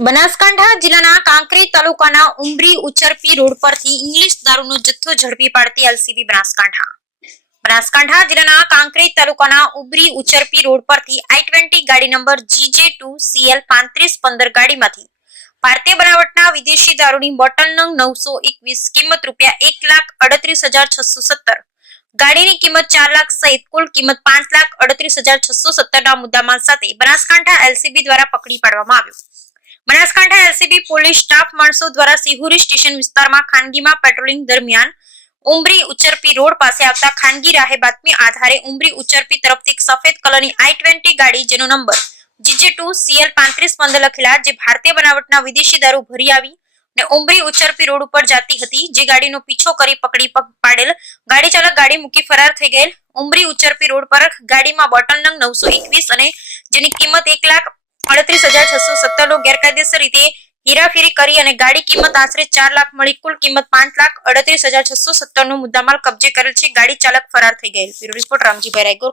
બનાસકાંઠા જિલ્લાના કાંકરેજ તાલુકાના ઉમરી ઉચરપી રોડ પરથી ઇંગ્લિશ દારૂનો જથ્થો ઝડપી પાડતી એલસીબી બનાસકાંઠા જિલ્લાના કાંકરેજ તાલુકાના ઉમરી ઉચરપી રોડ પરથી I-20 ગાડી નંબર GJ2CL 3515 ગાડીમાંથી ભારતીય બનાવટના વિદેશી દારૂની બોટલ નંગ 921 કિંમત ₹1,38,670 ગાડીની કિંમત 4 લાખ સહિત કુલ કિંમત 5,38,670 ના મુદ્દામાલ સાથે બનાસકાંઠા એલસીબી દ્વારા પકડી પાડવામાં આવ્યો। બનાસકાંઠા એલસીબી પોલીસ સ્ટાફ માણસો દ્વારા સિહુરી સ્ટેશન વિસ્તારમાં ખાનગીમાં પેટ્રોલિંગ દરમિયાન ઉમરી ઉચરપી રોડ પાસે આવતા ખાનગી રાહે બાતમી આધારે ઉમરી ઉચરપી તરફથી એક સફેદ કલરની I-20 ગાડી જેનો નંબર GJ2CL 3515 લખેલા જે ભારતીય બનાવટના વિદેશી દારૂ ભરી આવી ને ઉમરી ઉચરપી રોડ ઉપર જાતી હતી, જે ગાડીનો પીછો કરી પકડી પાડેલ ગાડી ચાલક ગાડી મૂકી ફરાર થઈ ગયેલ। ઉમરી ઉચરપી રોડ પર ગાડીમાં બોટલ નંગ 921 અને જેની કિંમત 1,38,670 નો ગેરકાયદેસર રીતે હેરાફેરી કરી અને ગાડી કિંમત આશરે 4 લાખ મળી કુલ કિંમત 5,38,670 નો મુદ્દામાલ કબજે કરેલ છે। ગાડી ચાલક ફરાર થઈ ગયેલ। Bureau report Ramjibhai Raigor.